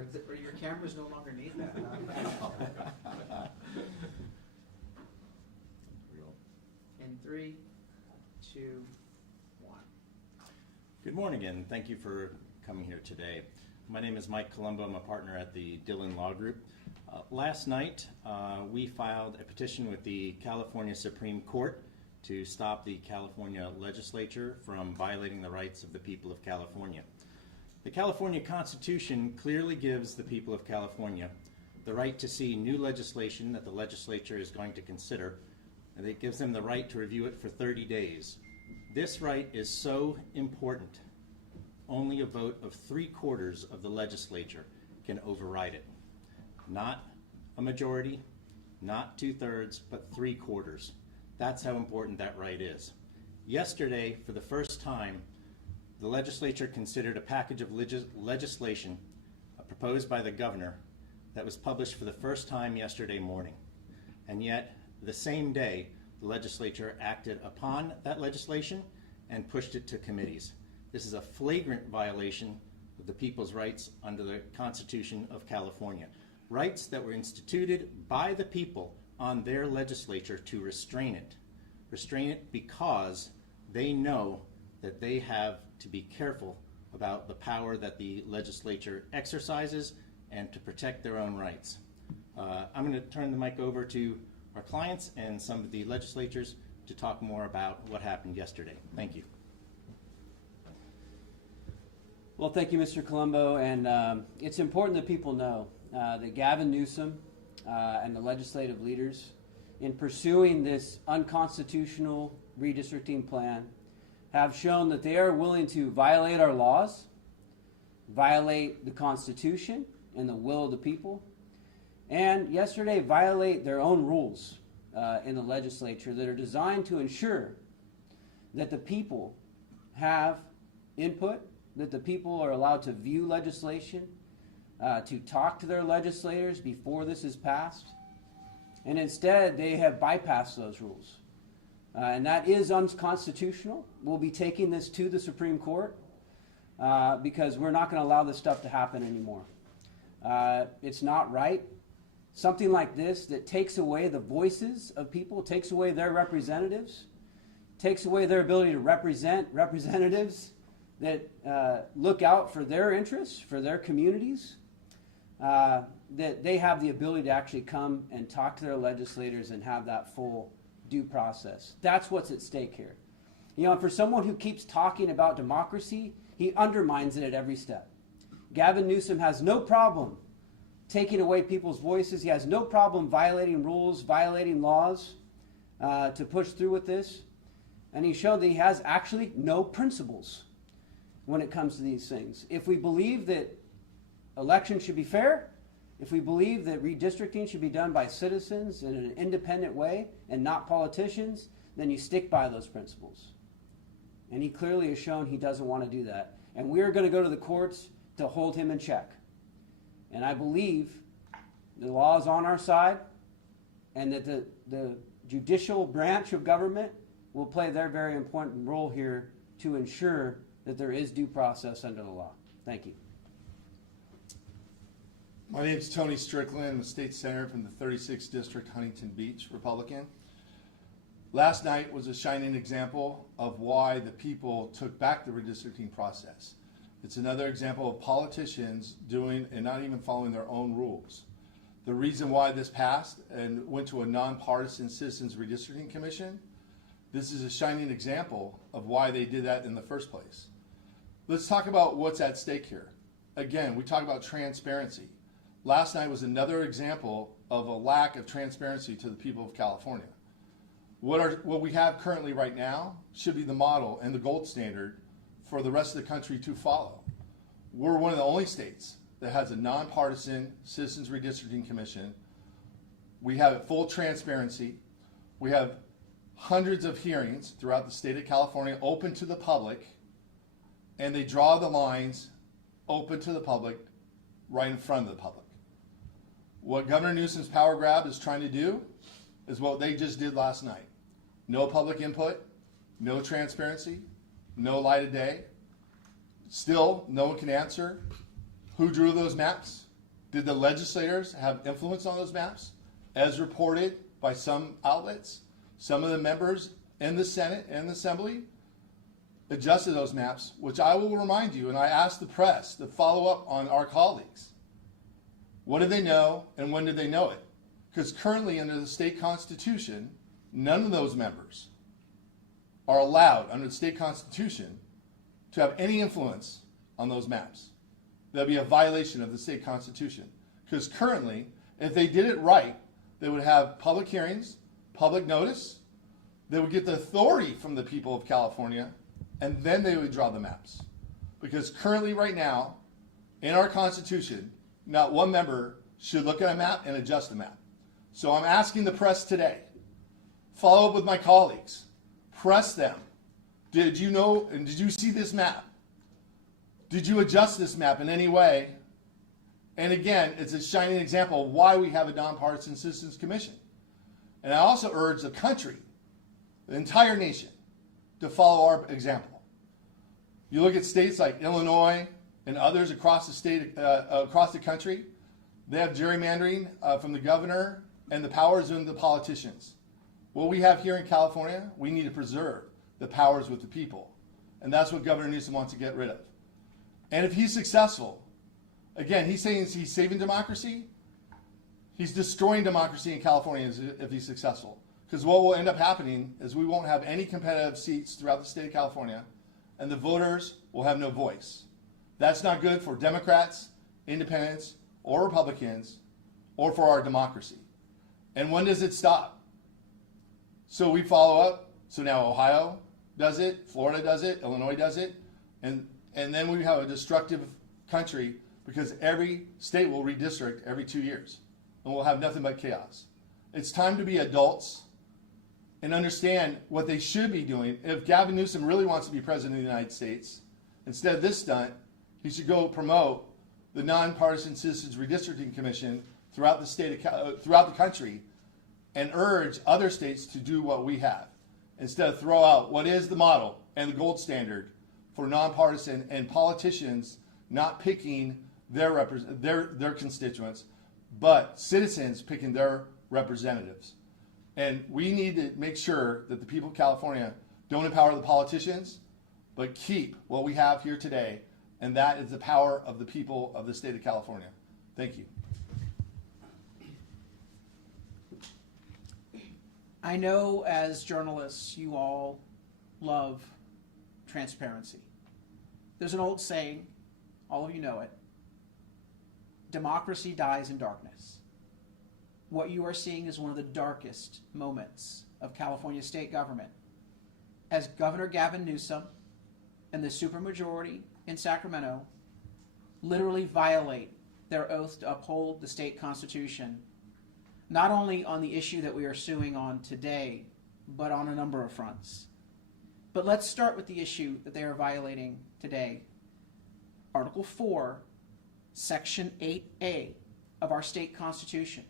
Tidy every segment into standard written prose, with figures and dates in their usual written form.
or your cameras no longer need that. In 3, 2, 1. Good morning and thank you for coming here today. My name is Mike Colombo. I'm a partner at the Dhillon Law Group. Last night we filed a petition with the California Supreme Court to stop the California legislature from violating the rights of the people of California. The California Constitution clearly gives the people of California the right to see new legislation that the legislature is going to consider, and it gives them the right to review it for 30 days. This right is so important, only a vote of 3/4 of the legislature can override it. Not a majority, not 2/3, but 3/4. That's how important that right is. Yesterday, for the first time, the legislature considered a package of legislation proposed by the governor that was published for the first time yesterday morning. And yet, the same day, the legislature acted upon that legislation and pushed it to committees. This is a flagrant violation of the people's rights under the Constitution of California. Rights that were instituted by the people on their legislature to restrain it. Restrain it because they know that they have to be careful about the power that the legislature exercises and to protect their own rights. I'm going to turn the mic over to our clients and some of the legislators to talk more about what happened yesterday. Thank you. Well, thank you, Mr. Colombo, and it's important that people know that Gavin Newsom and the legislative leaders, in pursuing this unconstitutional redistricting plan, have shown that they are willing to violate our laws, violate the Constitution and the will of the people, and yesterday violate their own rules in the legislature that are designed to ensure that the people have input, that the people are allowed to view legislation, to talk to their legislators before this is passed, and instead they have bypassed those rules. And that is unconstitutional. We'll be taking this to the Supreme Court because we're not going to allow this stuff to happen anymore. It's not right. Something like this that takes away the voices of people, takes away their representatives, takes away their ability to represent representatives that look out for their interests, for their communities, that they have the ability to actually come and talk to their legislators and have that full due process. That's what's at stake here. You know, for someone who keeps talking about democracy, he undermines it at every step. Gavin Newsom has no problem taking away people's voices. He has no problem violating rules, violating laws to push through with this. And he showed that he has actually no principles when it comes to these things. If we believe that elections should be fair, if we believe that redistricting should be done by citizens in an independent way and not politicians, then you stick by those principles. And he clearly has shown he doesn't want to do that. And we're going to go to the courts to hold him in check. And I believe the law is on our side and that the judicial branch of government will play their very important role here to ensure that there is due process under the law. Thank you. My name is Tony Strickland. I'm a state senator from the 36th District, Huntington Beach, Republican. Last night was a shining example of why the people took back the redistricting process. It's another example of politicians doing and not even following their own rules. The reason why this passed and went to a nonpartisan Citizens Redistricting Commission, this is a shining example of why they did that in the first place. Let's talk about what's at stake here. Again, we talk about transparency. Last night was another example of a lack of transparency to the people of California. What we have currently right now should be the model and the gold standard for the rest of the country to follow. We're one of the only states that has a nonpartisan Citizens Redistricting Commission. We have full transparency. We have hundreds of hearings throughout the state of California open to the public, and they draw the lines open to the public right in front of the public. What Governor Newsom's power grab is trying to do is what they just did last night. No public input, no transparency, no light of day. Still, no one can answer who drew those maps, Did the legislators have influence on those maps, as reported by some outlets? Some of the members in the Senate and the Assembly adjusted those maps, which I will remind you, and I asked the press to follow up on our colleagues. What did they know, and when did they know it? Because currently, under the state constitution, none of those members are allowed, under the state constitution, to have any influence on those maps. That'd be a violation of the state constitution. Because currently, if they did it right, they would have public hearings, public notice, they would get the authority from the people of California, and then they would draw the maps. Because currently, right now, in our constitution, not one member should look at a map and adjust the map. So I'm asking the press today, follow up with my colleagues, press them. Did you know and did you see this map? Did you adjust this map in any way? And again, it's a shining example of why we have a nonpartisan citizens commission. And I also urge the country, the entire nation, to follow our example. You look at states like Illinois and others across the state, across the country, they have gerrymandering from the governor and the powers in the politicians. What we have here in California, we need to preserve the powers with the people. And that's what Governor Newsom wants to get rid of. And if he's successful, again, he's saying he's saving democracy. He's destroying democracy in California if he's successful. Because what will end up happening is we won't have any competitive seats throughout the state of California, and the voters will have no voice. That's not good for Democrats, independents, or Republicans, or for our democracy. And when does it stop? So we follow up. So now Ohio does it, Florida does it, Illinois does it, and then we have a destructive country because every state will redistrict every 2 years, and we'll have nothing but chaos. It's time to be adults and understand what they should be doing. If Gavin Newsom really wants to be president of the United States, instead of this stunt, he should go promote the Nonpartisan Citizens Redistricting Commission throughout the country and urge other states to do what we have, instead of throw out what is the model and the gold standard for nonpartisan and politicians not picking their constituents, but citizens picking their representatives. And we need to make sure that the people of California don't empower the politicians, but keep what we have here today, and that is the power of the people of the state of California. Thank you. I know as journalists, you all love transparency. There's an old saying, all of you know it, democracy dies in darkness. What you are seeing is one of the darkest moments of California state government, as Governor Gavin Newsom and the supermajority in Sacramento literally violate their oath to uphold the state constitution, not only on the issue that we are suing on today, but on a number of fronts. But let's start with the issue that they are violating today. Article 4, Section 8A of our state constitution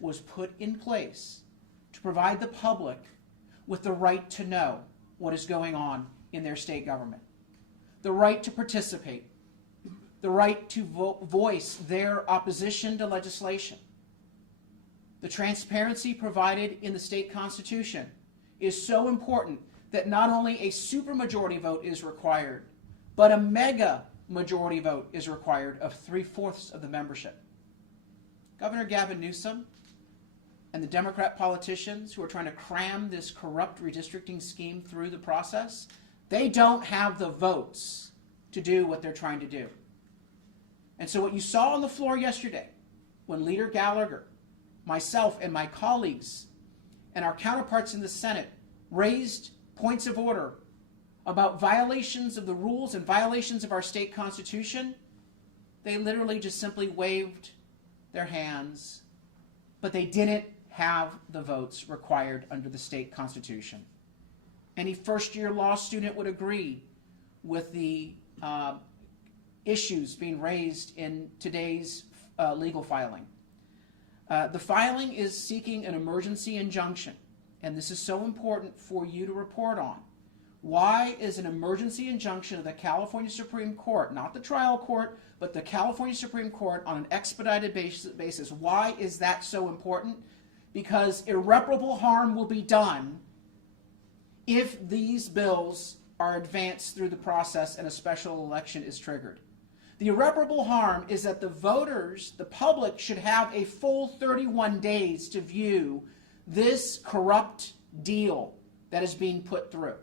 was put in place to provide the public with the right to know what is going on in their state government, the right to participate, the right to voice their opposition to legislation. The transparency provided in the state constitution is so important that not only a supermajority vote is required, but a mega majority vote is required of 3/4 of the membership. Governor Gavin Newsom and the Democrat politicians who are trying to cram this corrupt redistricting scheme through the process, they don't have the votes to do what they're trying to do. And so what you saw on the floor yesterday, when Leader Gallagher, myself, and my colleagues and our counterparts in the Senate raised points of order about violations of the rules and violations of our state constitution, they literally just simply waved their hands, but they didn't have the votes required under the state constitution. Any first-year law student would agree with the issues being raised in today's legal filing. The filing is seeking an emergency injunction, and this is so important for you to report on. Why is an emergency injunction of the California Supreme Court, not the trial court, but the California Supreme Court on an expedited basis, why is that so important? Because irreparable harm will be done if these bills are advanced through the process and a special election is triggered. The irreparable harm is that the voters, the public, should have a full 31 days to view this corrupt deal that is being put through.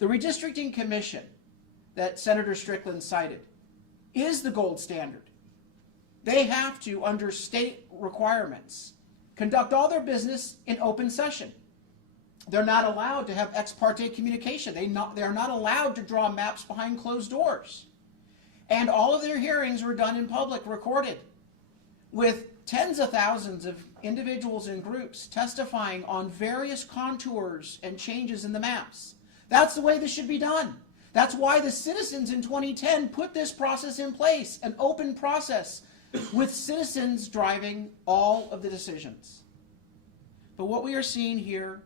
The Redistricting Commission that Senator Strickland cited is the gold standard. They have to, under state requirements, conduct all their business in open session. They're not allowed to have ex parte communication. They're not allowed to draw maps behind closed doors. And all of their hearings were done in public, recorded, with tens of thousands of individuals and groups testifying on various contours and changes in the maps. That's the way this should be done. That's why the citizens in 2010 put this process in place, an open process with citizens driving all of the decisions. But what we are seeing here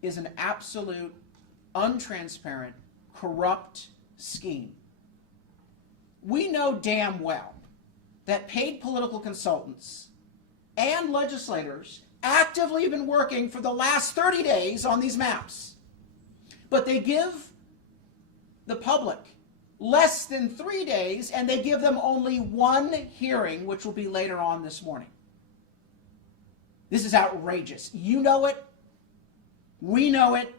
is an absolute, untransparent, corrupt scheme. We know damn well that paid political consultants and legislators actively have been working for the last 30 days on these maps. But they give the public less than 3 days, and they give them only one hearing, which will be later on this morning. This is outrageous. You know it. We know it.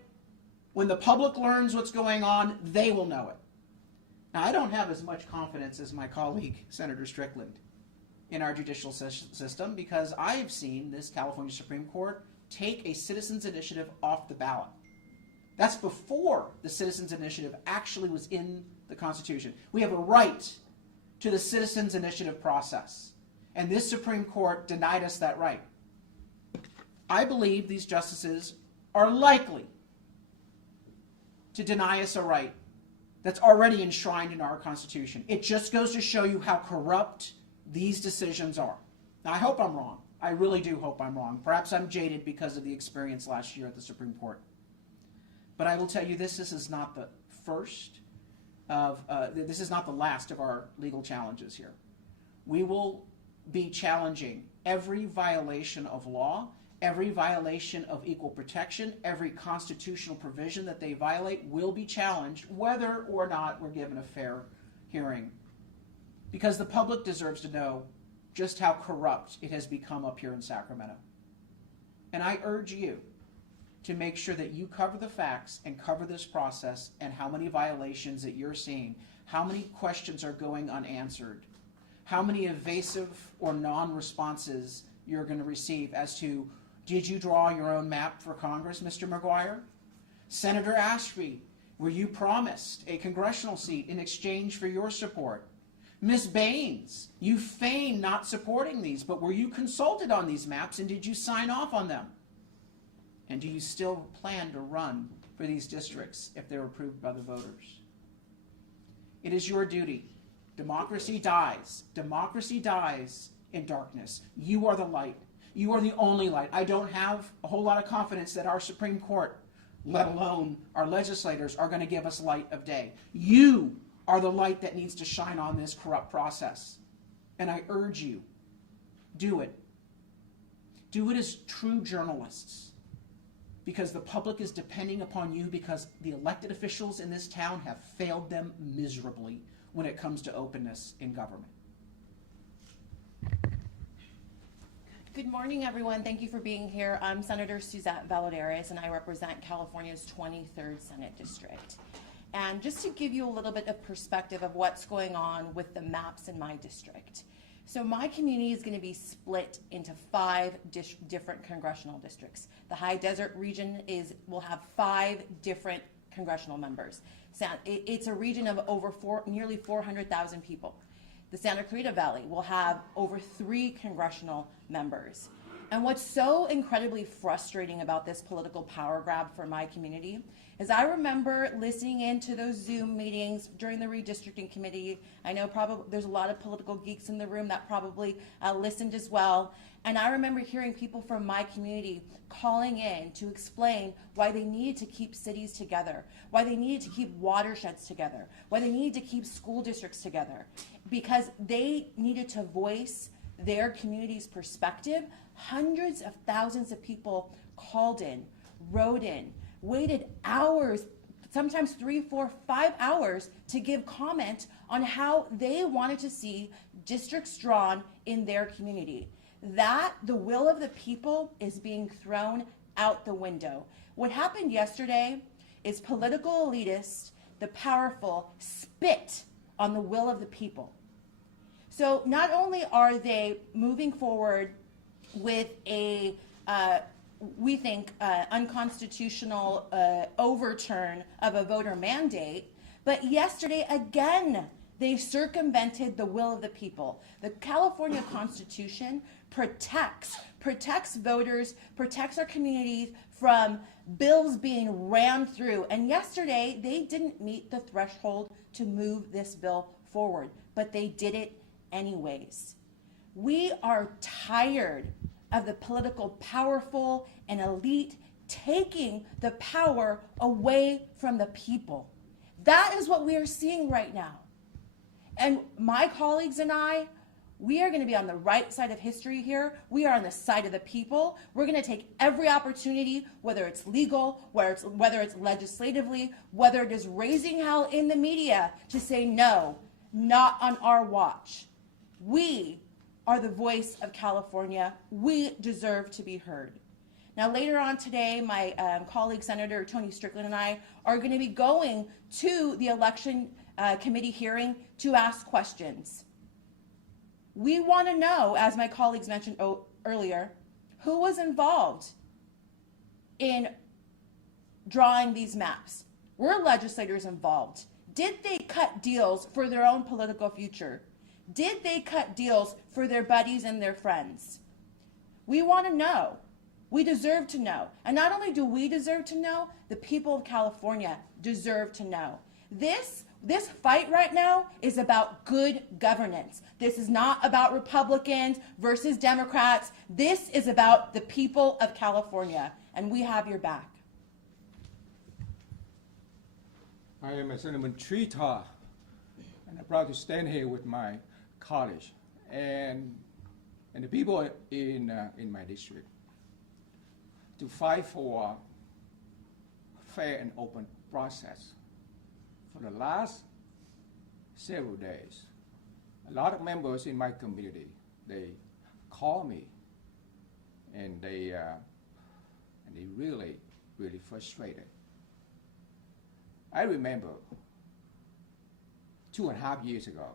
When the public learns what's going on, they will know it. Now, I don't have as much confidence as my colleague, Senator Strickland, in our judicial system, because I've seen this California Supreme Court take a citizens' initiative off the ballot. That's before the citizens' initiative actually was in the Constitution. We have a right to the citizens' initiative process, and this Supreme Court denied us that right. I believe these justices are likely to deny us a right that's already enshrined in our Constitution. It just goes to show you how corrupt these decisions are. Now, I hope I'm wrong. I really do hope I'm wrong. Perhaps I'm jaded because of the experience last year at the Supreme Court. But I will tell you this is not the first of, this is not the last of our legal challenges here. We will be challenging every violation of law, every violation of equal protection, every constitutional provision that they violate will be challenged, whether or not we're given a fair hearing. Because the public deserves to know just how corrupt it has become up here in Sacramento. And I urge you to make sure that you cover the facts and cover this process and how many violations that you're seeing, how many questions are going unanswered, how many evasive or non-responses you're going to receive as to, did you draw your own map for Congress, Mr. McGuire? Senator Ashby, were you promised a congressional seat in exchange for your support? Ms. Baines, you feign not supporting these, but were you consulted on these maps and did you sign off on them? And do you still plan to run for these districts if they're approved by the voters? It is your duty. Democracy dies. Democracy dies in darkness. You are the light. You are the only light. I don't have a whole lot of confidence that our Supreme Court, let alone our legislators, are going to give us light of day. You are the light that needs to shine on this corrupt process. And I urge you, do it. Do it as true journalists. Because the public is depending upon you, because the elected officials in this town have failed them miserably when it comes to openness in government. Good morning, everyone. Thank you for being here. I'm Senator Suzette Valadares, and I represent California's 23rd Senate District. And just to give you a little bit of perspective of what's going on with the maps in my district. So my community is going to be split into 5 different congressional districts. The High Desert region will have 5 different congressional members. It's a region of nearly 400,000 people. The Santa Clarita Valley will have over 3 congressional members. And what's so incredibly frustrating about this political power grab for my community is I remember listening into those Zoom meetings during the redistricting committee. I know probably there's a lot of political geeks in the room that probably listened as well. And I remember hearing people from my community calling in to explain why they needed to keep cities together, why they needed to keep watersheds together, why they needed to keep school districts together, because they needed to voice their community's perspective. Hundreds of thousands of people called in, wrote in, waited hours, sometimes 3, 4, 5 hours to give comment on how they wanted to see districts drawn in their community. That, the will of the people, is being thrown out the window. What happened yesterday is political elitists, the powerful, spit on the will of the people. So not only are they moving forward with a, we think, unconstitutional overturn of a voter mandate, but yesterday again, they circumvented the will of the people. The California Constitution protects voters, protects our communities from bills being rammed through. And yesterday, they didn't meet the threshold to move this bill forward, but they did it anyways. We are tired of the political powerful and elite taking the power away from the people. That is what we are seeing right now. And my colleagues and I, we are going to be on the right side of history here. We are on the side of the people. We're going to take every opportunity, whether it's legal, whether it's legislatively, whether it is raising hell in the media, to say no, not on our watch. We are the voice of California. We deserve to be heard. Now, later on today, my colleague, Senator Tony Strickland, and I are going to be going to the election committee hearing to ask questions. We want to know, as my colleagues mentioned earlier, who was involved in drawing these maps. Were legislators involved? Did they cut deals for their own political future? Did they cut deals for their buddies and their friends? We want to know. We deserve to know. And not only do we deserve to know, the people of California deserve to know. This fight right now is about good governance. This is not about Republicans versus Democrats. This is about the people of California, and we have your back. I am a Cinnamon Treetop, and I'm proud to stand here with my college and the people in my district to fight for a fair and open process. For the last several days, a lot of members in my community, they call me and they really frustrated. I remember 2.5 years ago,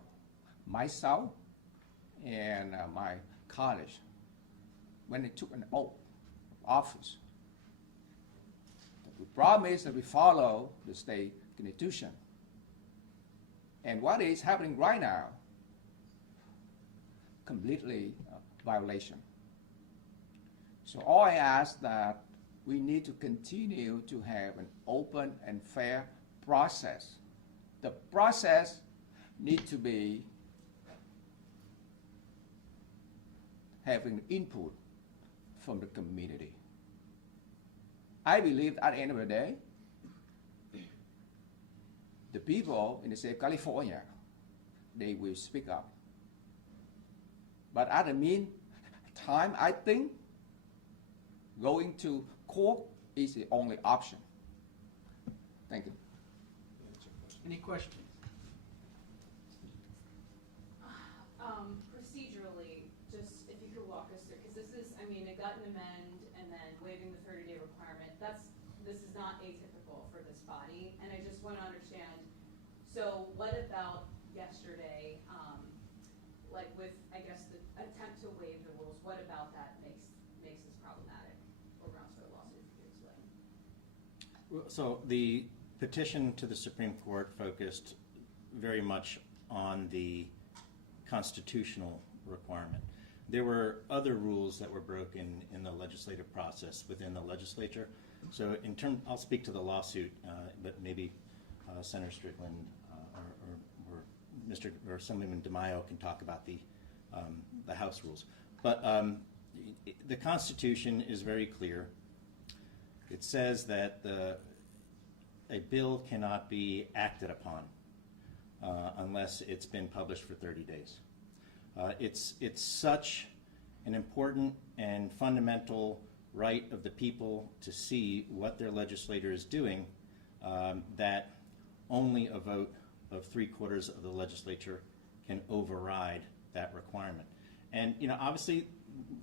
myself and my college, when they took an oath office, we promised that we follow the state constitution. And what is happening right now, completely violation. So all I ask that we need to continue to have an open and fair process. The process needs to be having input from the community. I believe at the end of the day, the people in the state of California, they will speak up. But at the meantime, I think going to court is the only option. Thank you. Any questions? Procedurally, just if you could walk us through, because this is, I mean, it got an amend and then waiving the 30-day requirement. This is not atypical for this body, and I just want to understand. So, what about yesterday? Like with, I guess, the attempt to waive the rules. What about that makes this problematic or grounds for a lawsuit? If you could explain. So the petition to the Supreme Court focused very much on the constitutional requirement. there were other rules that were broken in the legislative process within the legislature. So I'll speak to the lawsuit, but maybe Senator Strickland or Mr. or Assemblyman DeMaio can talk about the House rules. But the Constitution is very clear. It says that a bill cannot be acted upon unless it's been published for 30 days. It's such an important and fundamental right of the people to see what their legislator is doing that only a vote of 3/4 of the legislature can override that requirement. And obviously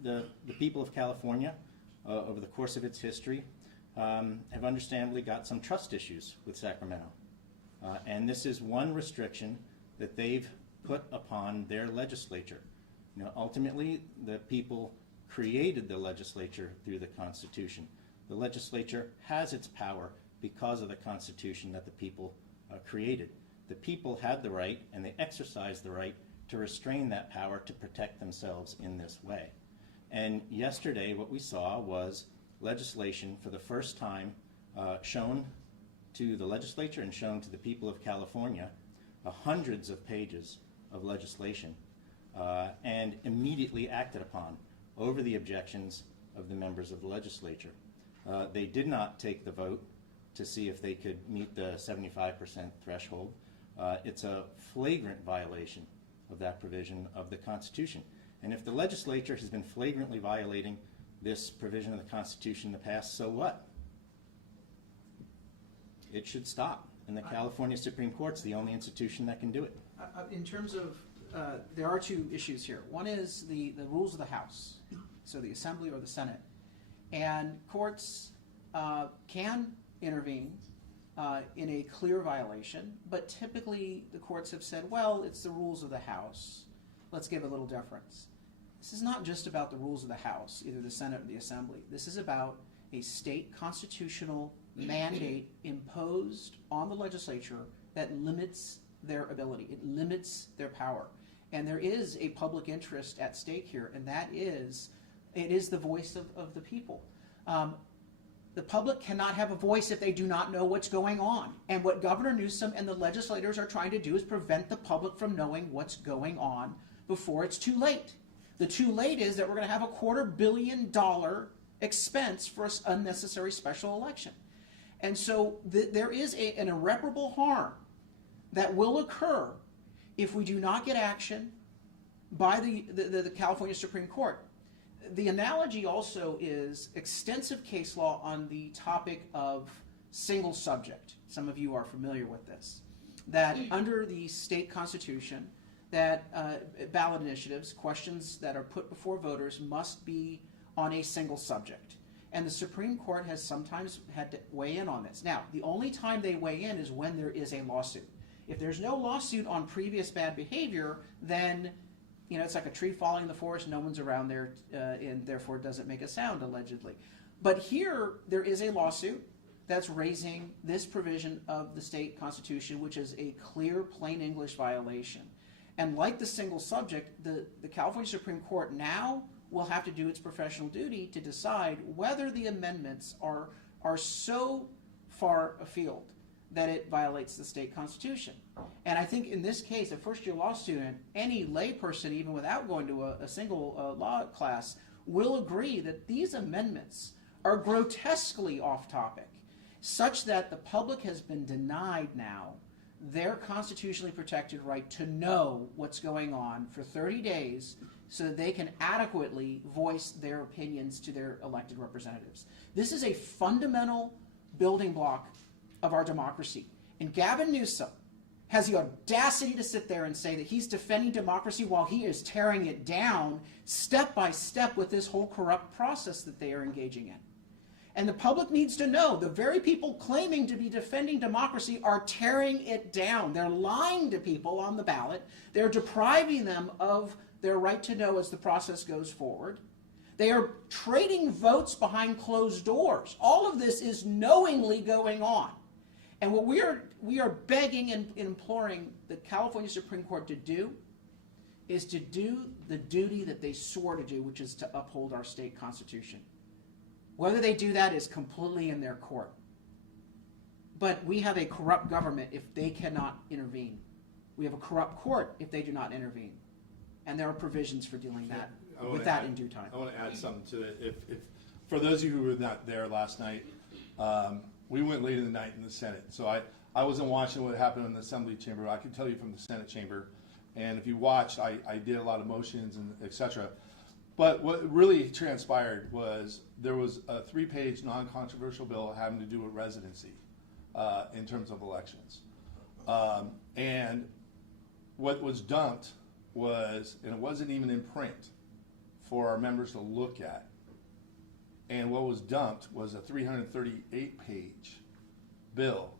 the people of California over the course of its history have understandably got some trust issues with Sacramento. And this is one restriction that they've put upon their legislature. Ultimately, the people created the legislature through the Constitution. The legislature has its power because of the Constitution that the people created. The people had the right, and they exercised the right, to restrain that power to protect themselves in this way. And yesterday, what we saw was legislation for the first time shown to the legislature and shown to the people of California, hundreds of pages of legislation, and immediately acted upon over the objections of the members of the legislature. They did not take the vote to see if they could meet the 75% threshold. It's a flagrant violation of that provision of the Constitution. And if the legislature has been flagrantly violating this provision of the Constitution in the past, so what? It should stop. And the California Supreme Court's the only institution that can do it. In terms of, there are two issues here. One is the rules of the House, so the Assembly or the Senate. And courts can intervene in a clear violation, but typically the courts have said, well, it's the rules of the House. Let's give a little deference. This is not just about the rules of the House, either the Senate or the Assembly. This is about a state constitutional mandate imposed on the legislature that limits their ability. It limits their power. And there is a public interest at stake here, and that is, it is the voice of the people. The public cannot have a voice if they do not know what's going on. And what Governor Newsom and the legislators are trying to do is prevent the public from knowing what's going on before it's too late. The too late is that we're going to have a $250 million expense for an unnecessary special election. And so there is an irreparable harm that will occur if we do not get action by the California Supreme Court. The analogy also is extensive case law on the topic of single subject. Some of you are familiar with this. That under the state constitution, that ballot initiatives, questions that are put before voters, must be on a single subject. And the Supreme Court has sometimes had to weigh in on this. Now, the only time they weigh in is when there is a lawsuit. If there's no lawsuit on previous bad behavior, then it's like a tree falling in the forest, no one's around there, and therefore it doesn't make a sound, allegedly. But here, there is a lawsuit that's raising this provision of the state constitution, which is a clear, plain English violation. And like the single subject, the California Supreme Court now will have to do its professional duty to decide whether the amendments are so far afield that it violates the state constitution. And I think in this case, a first-year law student, any layperson, even without going to a single law class, will agree that these amendments are grotesquely off-topic, such that the public has been denied now their constitutionally protected right to know what's going on for 30 days so that they can adequately voice their opinions to their elected representatives. This is a fundamental building block of our democracy. And Gavin Newsom has the audacity to sit there and say that he's defending democracy while he is tearing it down step by step with this whole corrupt process that they are engaging in. And the public needs to know the very people claiming to be defending democracy are tearing it down. They're lying to people on the ballot. They're depriving them of their right to know as the process goes forward. They are trading votes behind closed doors. All of this is knowingly going on. And what we are begging and imploring the California Supreme Court to do is to do the duty that they swore to do, which is to uphold our state constitution. Whether they do that is completely in their court. But we have a corrupt government if they cannot intervene. We have a corrupt court if they do not intervene. And there are provisions for dealing with that in due time. I want to add something to it. If for those of you who were not there last night, we went late in the night in the Senate. So I wasn't watching what happened in the Assembly chamber. I can tell you from the Senate chamber. And if you watched, I did a lot of motions and et cetera. But what really transpired was there was a 3-page non-controversial bill having to do with residency in terms of elections. And what was dumped was, and it wasn't even in print for our members to look at, and what was dumped was a 338-page bill,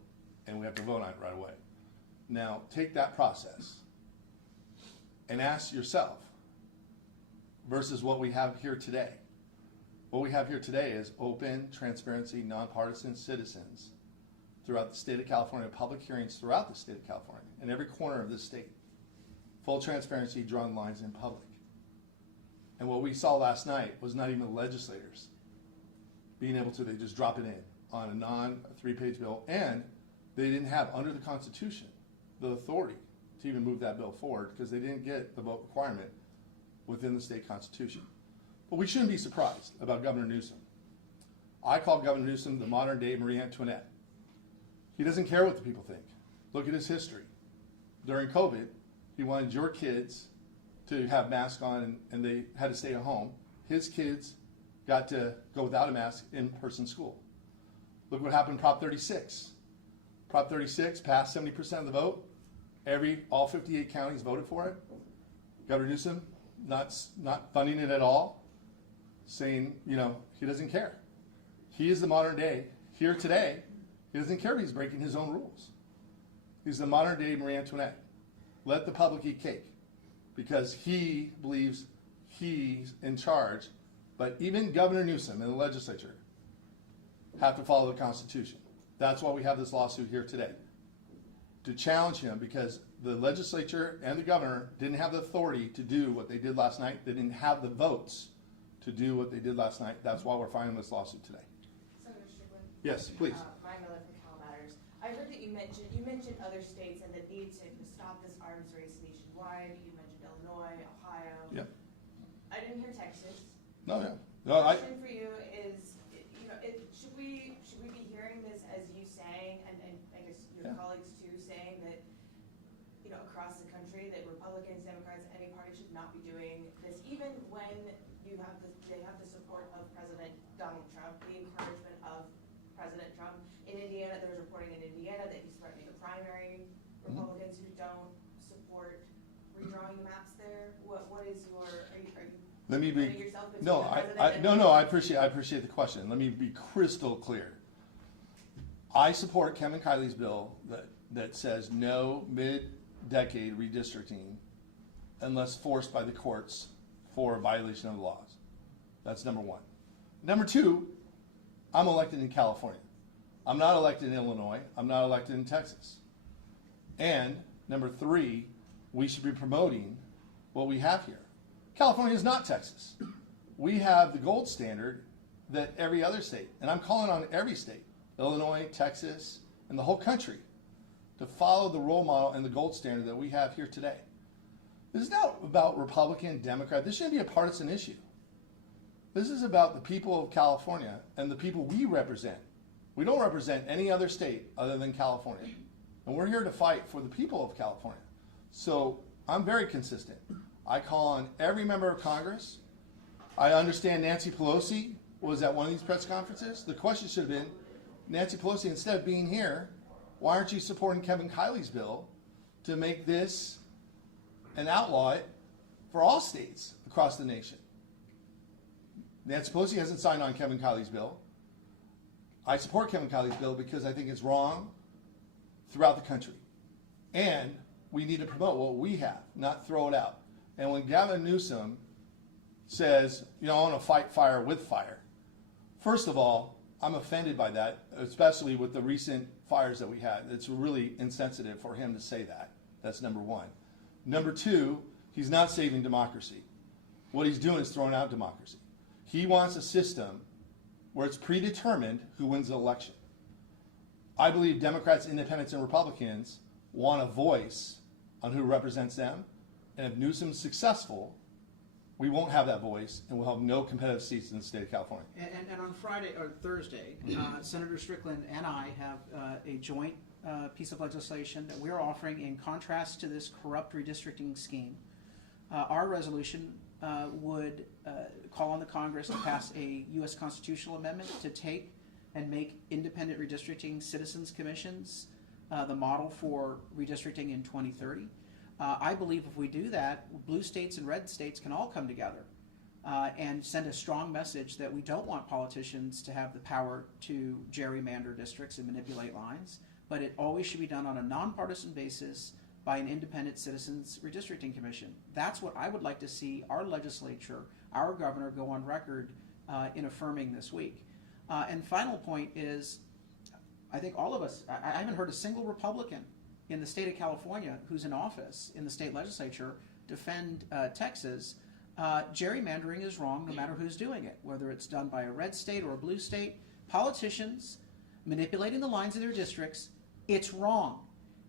and we have to vote on it right away. Now, take that process and ask yourself, versus what we have here today. What we have here today is open, transparency, nonpartisan citizens throughout the state of California, public hearings throughout the state of California, in every corner of this state. Full transparency, drawn lines in public. And what we saw last night was not even the legislators being able to, they just drop it in on a non-3-page bill, and they didn't have, under the Constitution, the authority to even move that bill forward because they didn't get the vote requirement within the state constitution. But we shouldn't be surprised about Governor Newsom. I call Governor Newsom the modern day Marie Antoinette. He doesn't care what the people think. Look at his history. During COVID, he wanted your kids to have masks on and they had to stay at home. His kids got to go without a mask in person school. Look what happened in Prop 36. Prop 36 passed 70% of the vote. All 58 counties voted for it. Governor Newsom not funding it at all, saying, he doesn't care. He is the modern day, here today, he doesn't care if he's breaking his own rules. He's the modern day Marie Antoinette. Let the public eat cake, because he believes he's in charge, but even Governor Newsom and the legislature have to follow the Constitution. That's why we have this lawsuit here today, to challenge him, because the legislature and the governor didn't have the authority to do what they did last night. They didn't have the votes to do what they did last night. That's why we're filing this lawsuit today. Senator Strickland? Yes, please. Ryan Miller from Cal Matters. I heard that you mentioned other states and the need to stop this arms race nationwide. You mentioned Illinois, Ohio. Yep. I didn't hear Texas. No. Question for you is, should we be hearing this as you saying, and I guess your colleagues too, saying that across the country that Republicans, Democrats, any party should not be doing this, even when they have the support of President Donald Trump, the encouragement of President Trump. In Indiana, there was reporting in Indiana that he's threatening to primary Republicans who don't support redrawing the maps there. What is your, are you Let me putting be, yourself between no, the president and I appreciate the question. Let me be crystal clear. I support Kevin Kiley's bill that says no mid-decade redistricting unless forced by the courts for a violation of the laws. That's number one. Number two, I'm elected in California. I'm not elected in Illinois. I'm not elected in Texas. And number three, we should be promoting what we have here. California is not Texas. We have the gold standard that every other state, and I'm calling on every state, Illinois, Texas, and the whole country, to follow the role model and the gold standard that we have here today. This is not about Republican, Democrat. This shouldn't be a partisan issue. This is about the people of California and the people we represent. We don't represent any other state other than California. And we're here to fight for the people of California. So I'm very consistent. I call on every member of Congress. I understand Nancy Pelosi was at one of these press conferences. The question should have been, Nancy Pelosi, instead of being here, why aren't you supporting Kevin Kiley's bill to make this and outlaw it for all states across the nation? Nancy Pelosi hasn't signed on Kevin Kiley's bill. I support Kevin Kiley's bill because I think it's wrong throughout the country. And we need to promote what we have, not throw it out. And when Gavin Newsom says, I want to fight fire with fire, first of all, I'm offended by that, especially with the recent fires that we had. It's really insensitive for him to say that. That's number one. Number two, He's not saving democracy. What he's doing is throwing out democracy. He wants a system where it's predetermined who wins the election. I believe Democrats, Independents, and Republicans want a voice on who represents them. And if Newsom's successful, we won't have that voice, and we'll have no competitive seats in the state of California. And on Friday or Thursday, Senator Strickland and I have a joint piece of legislation that we're offering in contrast to this corrupt redistricting scheme. Our resolution would call on the Congress to pass a U.S. constitutional amendment to take and make independent redistricting citizens commissions the model for redistricting in 2030. I believe if we do that, blue states and red states can all come together and send a strong message that we don't want politicians to have the power to gerrymander districts and manipulate lines, but it always should be done on a nonpartisan basis by an independent citizens redistricting commission. That's what I would like to see our legislature, our governor, go on record in affirming this week. And final point is, I think all of us, I haven't heard a single Republican in the state of California who's in office in the state legislature defend Texas. Gerrymandering is wrong no matter who's doing it, whether it's done by a red state or a blue state. Politicians manipulating the lines of their districts, it's wrong.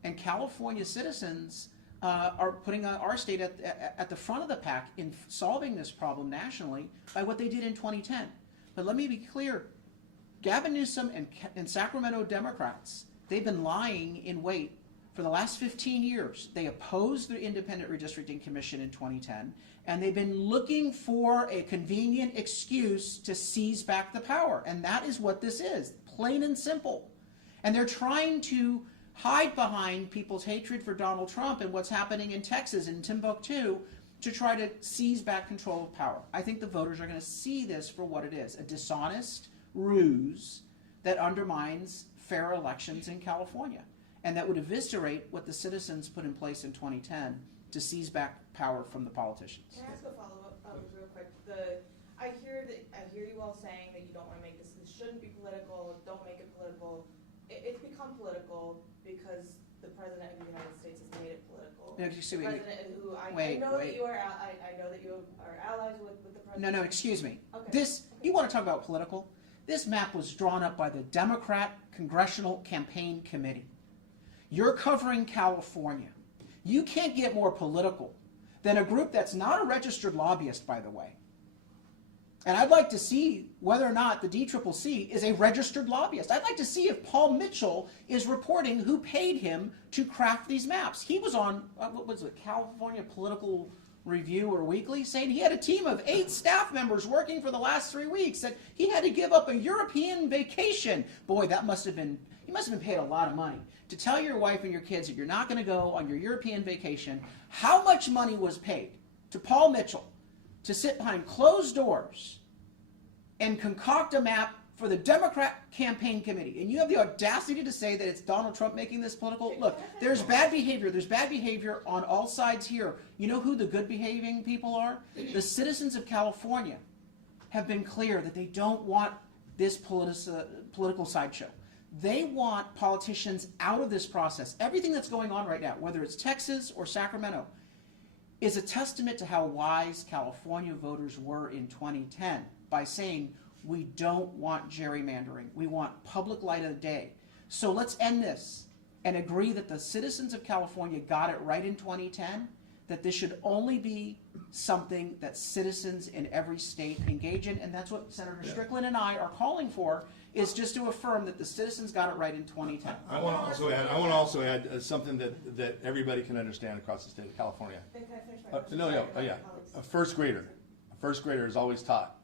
And California citizens are putting our state at the front of the pack in solving this problem nationally by what they did in 2010. But let me be clear, Gavin Newsom and Sacramento Democrats, they've been lying in wait for the last 15 years. They opposed the Independent Redistricting Commission in 2010, and they've been looking for a convenient excuse to seize back the power. And that is what this is, plain and simple. And they're trying to hide behind people's hatred for Donald Trump and what's happening in Texas and Timbuktu to try to seize back control of power. I think the voters are going to see this for what it is, a dishonest ruse that undermines fair elections in California, and that would eviscerate what the citizens put in place in 2010 to seize back power from the politicians. Can I ask a follow-up real quick? I hear you all saying that you don't want to make this shouldn't be political, don't make it political. It's become political because the President of the United States has made it political. No, excuse me. President who I know that you are allies with the President. No, excuse me. Okay. You want to talk about political? This map was drawn up by the Democrat Congressional Campaign Committee. You're covering California. You can't get more political than a group that's not a registered lobbyist, by the way. And I'd like to see whether or not the DCCC is a registered lobbyist. I'd like to see if Paul Mitchell is reporting who paid him to craft these maps. He was on, what was it, California Political Review or Weekly, saying he had a team of 8 staff members working for the last 3 weeks, that he had to give up a European vacation. Boy, he must have been paid a lot of money to tell your wife and your kids that you're not going to go on your European vacation. How much money was paid to Paul Mitchell to sit behind closed doors and concoct a map for the Democrat Campaign Committee? And you have the audacity to say that it's Donald Trump making this political? Look, there's bad behavior. There's bad behavior on all sides here. You know who the good behaving people are? The citizens of California have been clear that they don't want this political sideshow. They want politicians out of this process. Everything that's going on right now, whether it's Texas or Sacramento, is a testament to how wise California voters were in 2010 by saying, we don't want gerrymandering. We want public light of the day. So let's end this and agree that the citizens of California got it right in 2010, that this should only be something that citizens in every state engage in. And that's what Senator Strickland and I are calling for, is just to affirm that the citizens got it right in 2010. I want to also add something that everybody can understand across the state of California. Then can I finish my question? Yeah. A first grader is always taught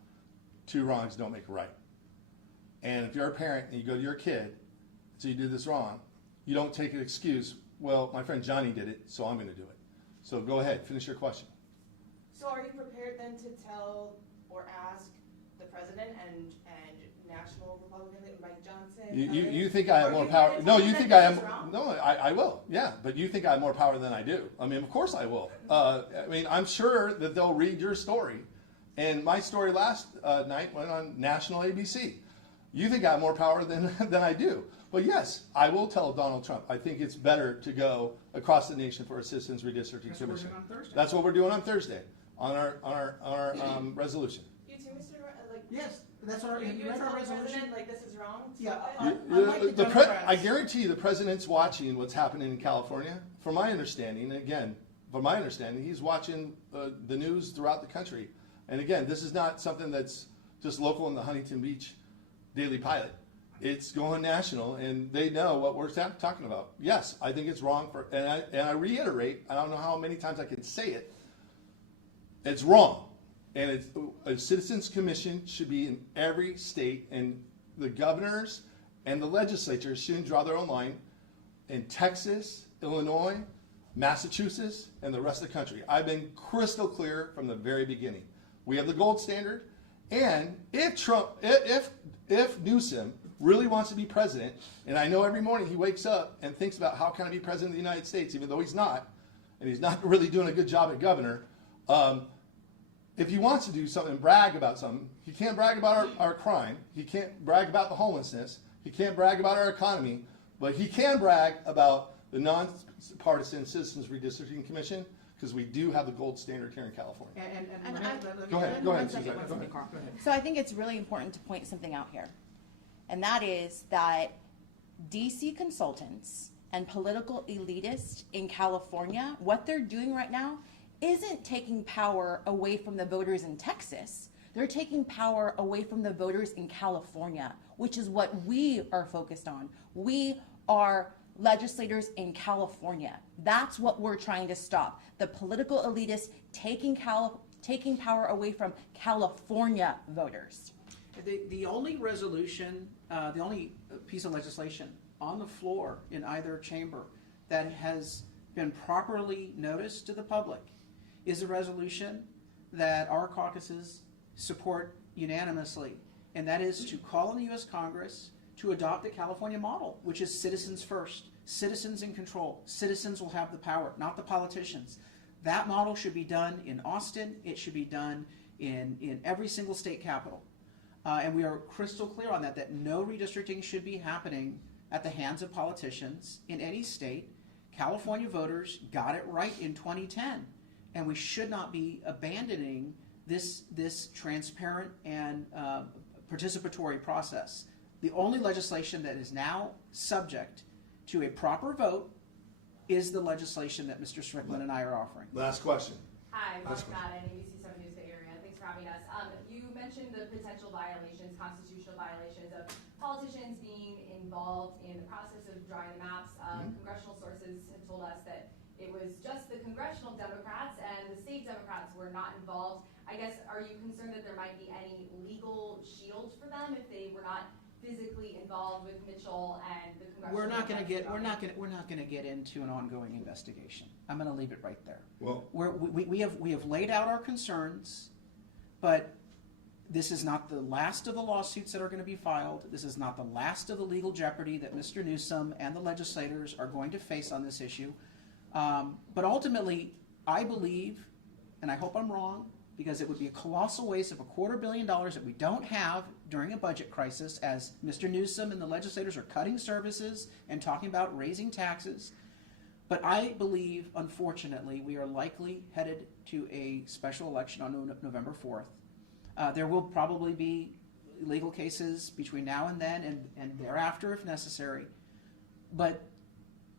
2 wrongs don't make a right. And if you're a parent and you go to your kid, so you did this wrong, you don't take an excuse, well, my friend Johnny did it, so I'm going to do it. So go ahead, finish your question. So are you prepared then to tell or ask the President and national Republican Mike Johnson? You think I have more power? No, you think I am? No, I will. Yeah, but you think I have more power than I do. I mean, of course I will. I mean, I'm sure that they'll read your story. And my story last night went on national ABC. You think I have more power than I do. But But yes, I will tell Donald Trump, I think it's better to go across the nation for a citizens redistricting commission. That's what we're doing on Thursday, on our resolution. You too, Mr. Like, Yes, that's our, you you read tell our the resolution? president, like, this is wrong? Yeah, Stop it? unlike the Democrats. I guarantee you the president's watching what's happening in California. From my understanding, he's watching the news throughout the country. And again, this is not something that's just local in the Huntington Beach Daily Pilot. It's going national, and they know what we're talking about. Yes, I think it's wrong and I reiterate, I don't know how many times I can say it, it's wrong. And a citizens commission should be in every state, and the governors and the legislatures shouldn't draw their own line in Texas, Illinois, Massachusetts, and the rest of the country. I've been crystal clear from the very beginning. We have the gold standard, and if Newsom really wants to be president, and I know every morning he wakes up and thinks about how can I be president of the United States, even though he's not, and he's not really doing a good job at governor. If he wants to do something and brag about something, he can't brag about our crime. He can't brag about the homelessness. He can't brag about our economy, but he can brag about the nonpartisan Citizens Redistricting Commission, because we do have the gold standard here in California. Go ahead, Suzanne. Go ahead. So I think it's really important to point something out here. And that is that DC consultants and political elitists in California, what they're doing right now isn't taking power away from the voters in Texas. They're taking power away from the voters in California, which is what we are focused on. We are legislators in California. That's what we're trying to stop. The political elitists taking power away from California voters. The only resolution, the only piece of legislation on the floor in either chamber that has been properly noticed to the public is a resolution that our caucuses support unanimously, and that is to call on the U.S. Congress to adopt the California model, which is citizens first, citizens in control. Citizens will have the power, not the politicians. That model should be done in Austin. It should be done in every single state capital. And we are crystal clear on that no redistricting should be happening at the hands of politicians in any state. California voters got it right in 2010, and we should not be abandoning this transparent and participatory process. The only legislation that is now subject to a proper vote is the legislation that Mr. Strickland and I are offering. Last question. Hi, Bob Madden, ABC 7 News Bay Area. Thanks for having us. You mentioned the potential violations, constitutional violations of politicians being involved in the process of drawing the maps. Congressional sources have told us that it was just the congressional Democrats and the state Democrats were not involved. I guess, are you concerned that there might be any legal shield for them if they were not physically involved with Mitchell and the congressional? We're not going to get into an ongoing investigation. I'm going to leave it right there. Well, we have laid out our concerns, but this is not the last of the lawsuits that are going to be filed. This is not the last of the legal jeopardy that Mr. Newsom and the legislators are going to face on this issue. But ultimately, I believe, and I hope I'm wrong, because it would be a colossal waste of $250 million that we don't have during a budget crisis, as Mr. Newsom and the legislators are cutting services and talking about raising taxes. But I believe, unfortunately, we are likely headed to a special election on November 4th. There will probably be legal cases between now and then and thereafter if necessary. But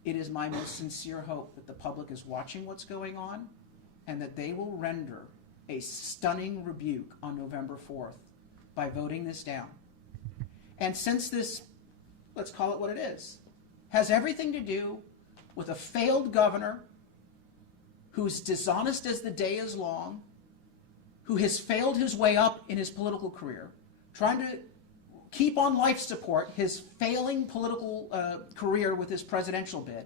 it is my most sincere hope that the public is watching what's going on and that they will render a stunning rebuke on November 4th by voting this down. And since this, let's call it what it is, has everything to do with a failed governor who's dishonest as the day is long, who has failed his way up in his political career, trying to keep on life support his failing political career with his presidential bid,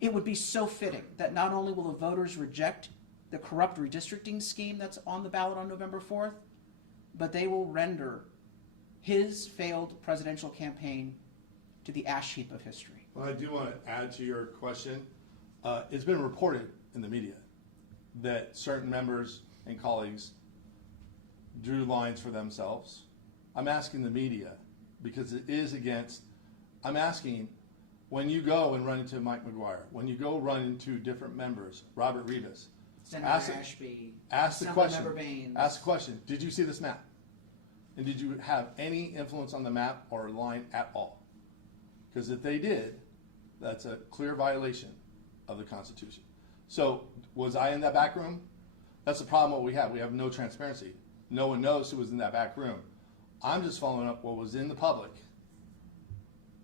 it would be so fitting that not only will the voters reject the corrupt redistricting scheme that's on the ballot on November 4th, but they will render his failed presidential campaign to the ash heap of history. Well, I do want to add to your question. It's been reported in the media that certain members and colleagues drew lines for themselves. I'm asking the media, because it is against I'm asking, when you go and run into Mike McGuire, when you go run into different members, Robert Rivas, Senator ask, Ashby, ask the Assemblymember question, Baines. ask the question, did you see this map? And did you have any influence on the map or line at all? Because if they did, that's a clear violation of the Constitution. So, was I in that back room? That's the problem what we have. We have no transparency. No one knows who was in that back room. I'm just following up what was in the public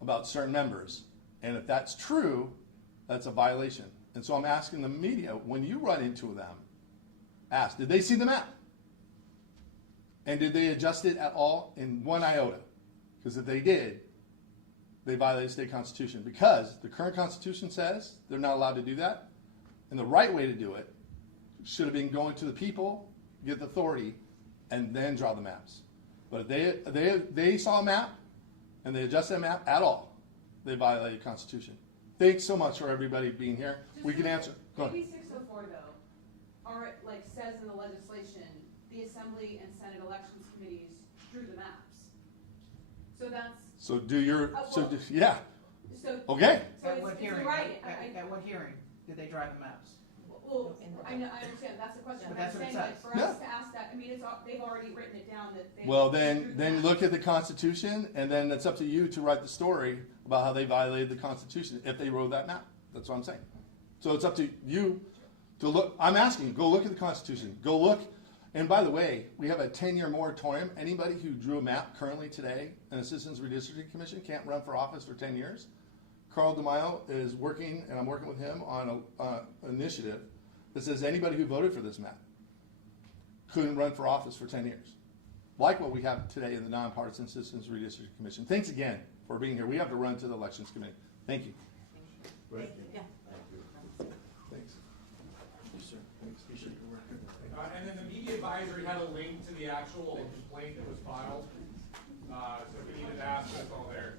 about certain members. And if that's true, that's a violation. And so I'm asking the media, when you run into them, ask, did they see the map? And did they adjust it at all in one iota? Because if they did, they violated state constitution. Because the current constitution says they're not allowed to do that. And the right way to do it should have been going to the people, get the authority, and then draw the maps. But if they saw a map and they adjusted a map at all, they violated the Constitution. Thanks so much for everybody being here. We can answer. Go ahead. AB 604 though, like says in the legislation, the Assembly and Senate Elections Committees drew the maps. So that's. So do your, well, yeah. So. Okay. So At what it's hearing? right. At what hearing did they drive the maps? Well, I understand, that's the question, But but I'm that's what it saying, like, says. for us to ask that, I mean, they've already written it down that they. Well, drew then the maps. look at the Constitution, and then it's up to you to write the story about how they violated the Constitution if they wrote that map. That's what I'm saying. So it's up to you to look. I'm asking you, go look at the Constitution. Go look. And by the way, we have a 10-year moratorium. Anybody who drew a map currently today in a Citizens Redistricting Commission can't run for office for 10 years. Carl DeMaio is working, and I'm working with him on an initiative that says anybody who voted for this map couldn't run for office for 10 years. Like what we have today in the Nonpartisan Citizens Redistricting Commission. Thanks again for being here. We have to run to the Elections Committee. Thank you. Yeah. Thanks. You, sir. Thanks. Appreciate your work. And then the media advisory had a link to the actual complaint that was filed. So if we needed to ask, that's all there.